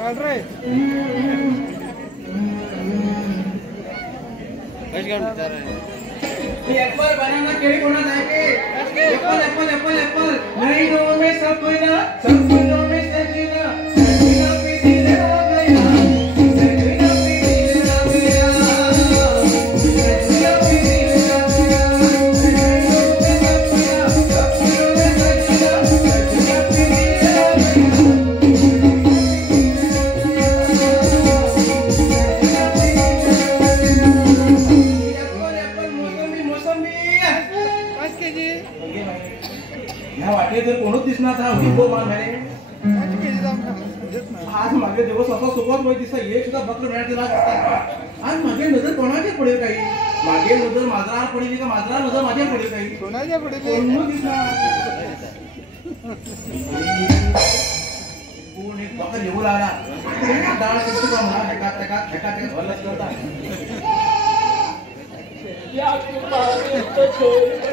alright apple banana केळी कोणा जायके एप्पल एप्पल एप्पल एप्पल नहीं दो में सब कोई ना सब कोई में सजीना सजीना पे दिल हो गया सजीना पे दिल हो गया सजीना पे दिल हो गया सब कोई में सजीना सजीना पे दिल हो वाटे जर कोणच दिसणार था उभो मान मेरे आज मागे दिवस असा सोबत वय दिसा हे सुद्धा बकर मिळाले लागतात आज मागे नजर कोणाचे पडेल काही मागे नजर माझरावर पडेल का माझरावर नजर माझ्या पडेल काही कोणाच्या पडेल कोण दिसणार कोण एक बकर येऊ लागला डाळ किती का म्हणा एका भरलंच करता या तुम्हारे तो छोड़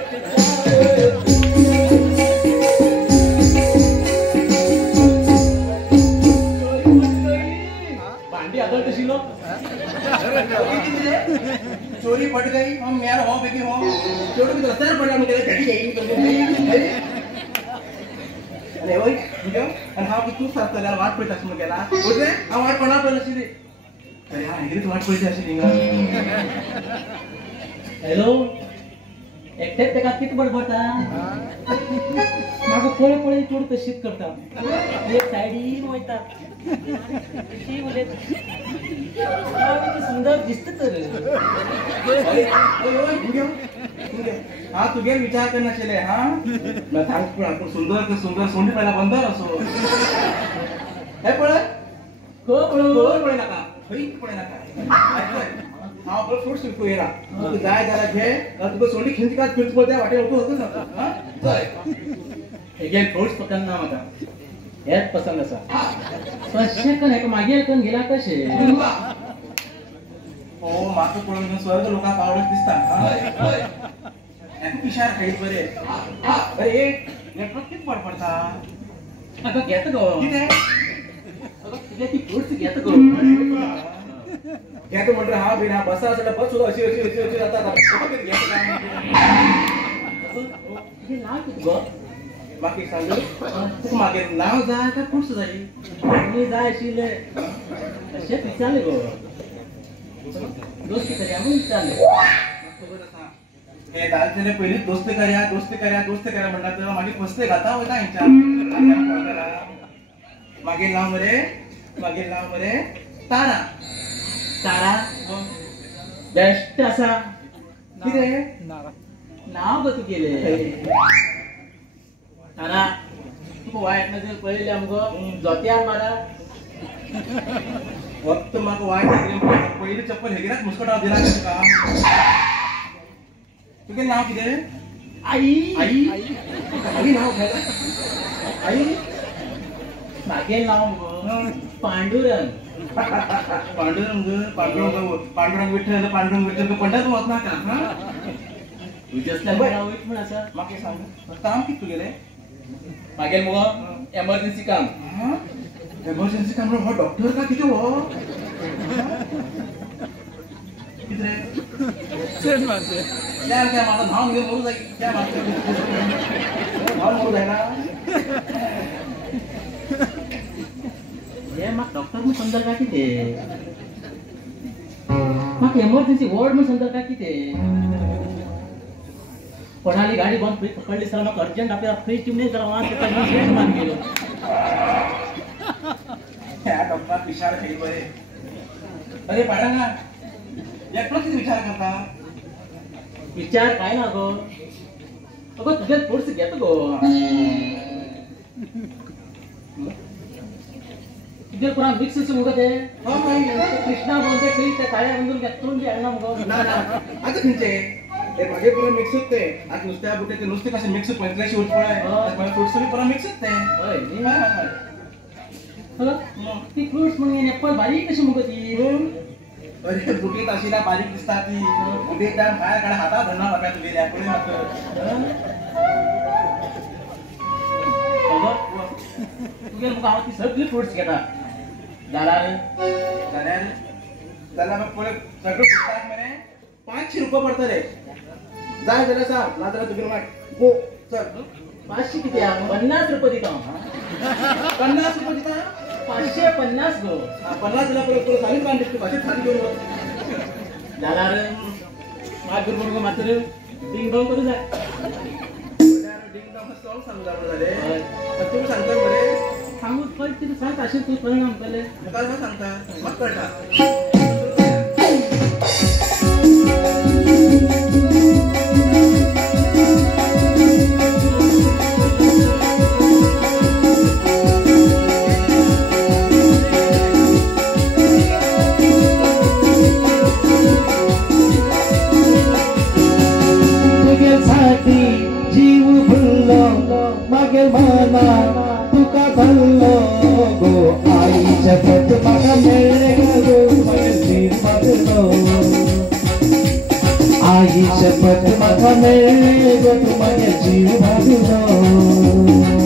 चोरी पट गई हम यार हो बेबी हो चोरी भी तो असर पड़ा मुझे घड़ी जाएगी तो अरे ओए ठीक है आणि हा की तू साथ त्याला वाट पडत असं गेला बोल रे हा वाट पडा पण अशी रे अरे हा हे तू वाट पडते अशी निघा हॅलो एकटेच ते का किती बडबडता मागं कोळे कोळे चोड तशीच करता एक साइडी मोयतात ती बोले सुंदर दिसत तर हा तुगे विचार करना चले हा मैं सांगतो आपण सुंदर सोंडी पहिला बंदर असो हे पळ को पळे नका होई पळे नका हा बघ फ्रूट शिकू येरा तू जाय जरा घे तुझं सोंडी खिंच का फिरत बोलते वाटे होतो ना हा चल हे घे फ्रूट्स पसंद ना मला हेच पसंद असा स्पर्श कन एक मागे कन गेला कसे हो मागं पळून स्वर्ग लोका पावडत दिसता हा एक इशारा काही बरे अरे नेटवर्क किती पडता अगं घेत गो किती अगं तुझ्या ती फ्रूट्स घेत गो घ्यायचं म्हटलं हा बिना बसा असेल बस सुद्धा अशी जातात हे नाव किती गो बाकी सांग तू मागे नाव जाय का पुढचं जाई मी जाय शिले असे विचारले गो दोस्ती करूया मग विचारले हे दालचेने पहिली दोस्ती करूया म्हणतात तेव्हा मागे पस्ते घाता होता यांच्या मागे नाव मरे तारा तारा बेस्ट असा किती नाव बतू गेले तारा तू वाईट नजर पडले आमगो जोत्यार मारा वक्त माग वाईट पहिली चप्पल हेगिरात मुस्कटाव दिला का तुझे नाव किती आई नाव घ्यायला आई मागे नाव पांडुरंग पांडुरंग विठ्ठल पंढरपूर होत ना का तुझ्याच म्हणाचा मागे सांग काम किती तू गेले मागे मग एमर्जन्सी काम एमर्जन्सी काम हो डॉक्टर का किती हो किती रे सेंड मारते क्या माझा धाव घेऊन मरू जाईल क्या मारते धाव मरू जाईल ना हे मग डॉक्टर मग समजा का किती मग एमर्जन्सी वॉर्ड मग समजा का किती कोणाली गाडी बंद पकडली सर मग अर्जंट आपल्याला फ्री टीमने जरा वाहन मान गेलो त्या डॉक्टर विचार काही बरे अरे पाडंगा एकटं किती विचार करता विचार काय ना गो अगो तुझ्या थोडस घेत गो तुझे पुरा मिक्स से उगत है कृष्णा बोलते काही त्या काळ्या बंदून घेतून जे आणा मग ना आता खिंचे ते मागे पुरा मिक्स होते आज नुसत्या बुटे ते नुसते कसे मिक्स पंचल्याशी उठ पडाय मला फ्रूट्स भी पुरा मिक्स होते होय मी ती फ्रूट्स मग एप्पल बारीक कशी मुगती अरे बुटीत अशीला बारीक दिसतात ती बुटीत त्या बाहेर काढा हातात धरणार बाप्या तुझे त्या पुढे मात्र तुझे मग गावात सगळी फ्रूट्स घेतात जाल्यार जाल्यार जाल्यार मग पळय सगळं पुस्तक मरे 500 रुपये पडटले जाय जाल्यार सांग ना जाल्यार तुगेलो वाट गो चल 500 किती 50 रुपये दिता हांव 50 रुपये दिता 550 गो 50 दिला पळय पुरो साली कांड दिसता भाजी थाली घेऊन वच जाल्यार माग करून गो मात्र डिंग डोंग करू जाय जाल्यार डिंग डॉंग सॉंग सांगू जाय जाले तूं सांगता मरे सांगू खंय कितें सांग अशें तूं कळना म्हणटलें म्हाका काय सांगता म्हाका कळटा तुझ्यासाठी जीव भरलो मागे मना तुका भरलो गो आईच्या पत म्हाका मेळ्ळे गो मागे जीव भरलो आईच्या पत म्हाका मेळ्ळे गो तू मागे जीव भरलो